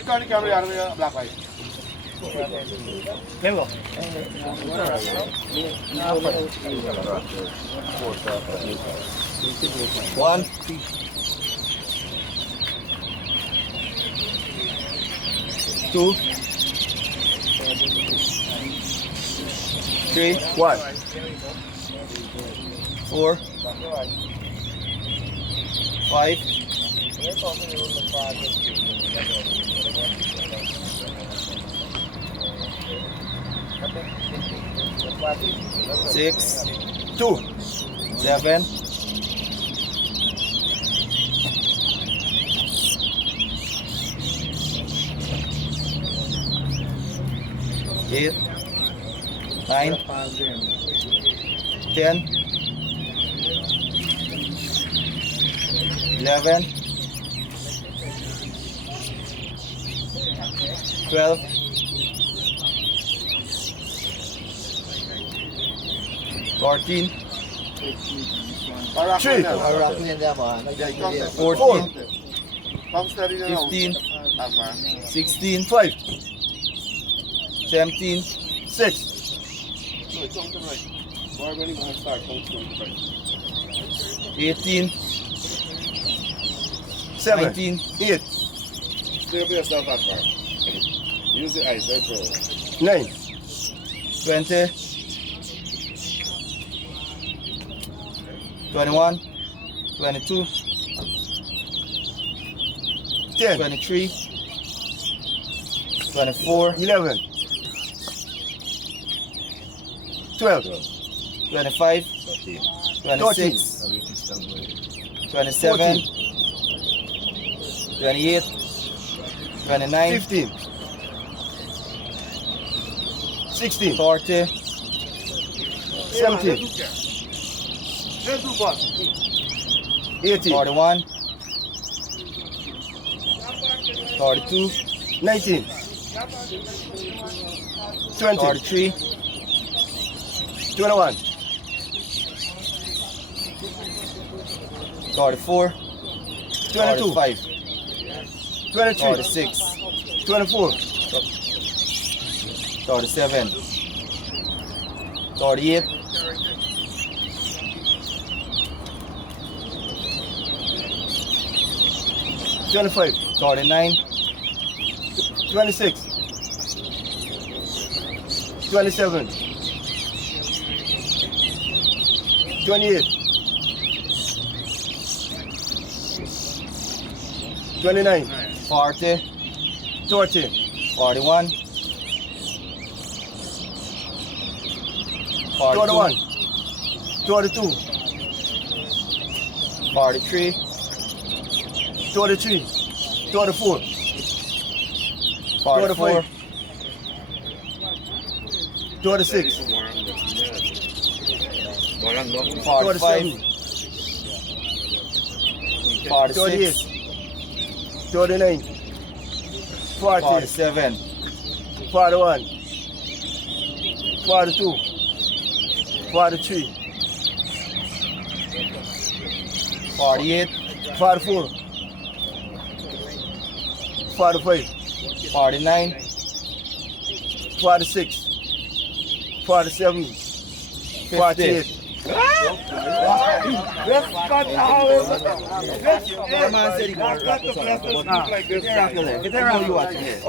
Right on the camera, black eye. Let me go. One. Two. Three. One. Four. Five. Six. Two. Seven. Eight. Nine. 10. 11. 12. 14. Three. 14. 15. 16. 5. 17. 6. 18. 7. 19. 8. Still be yourself that far. Use the eyes, very pro. 9. 20. 21. 22. 10. 23. 24. 11. 12. 25. 26. 27. 28. 29. 15. 16. 40. 17. 18. 41. 42. 19. 20. 43. 21. 44. 22. 45. 23. 46. 24. 37. 38. 25. 39. 26. 27. 28. 29. 40. 30. 41. 41. 42. 42. 43. 33. 34. 44. 36. 45. 38. 46. 39. 40. 47. 41. 42. 43. 48. 44. 45. 49. 46. 47. 48. The man said he got to bless us like this. Get around you watching it.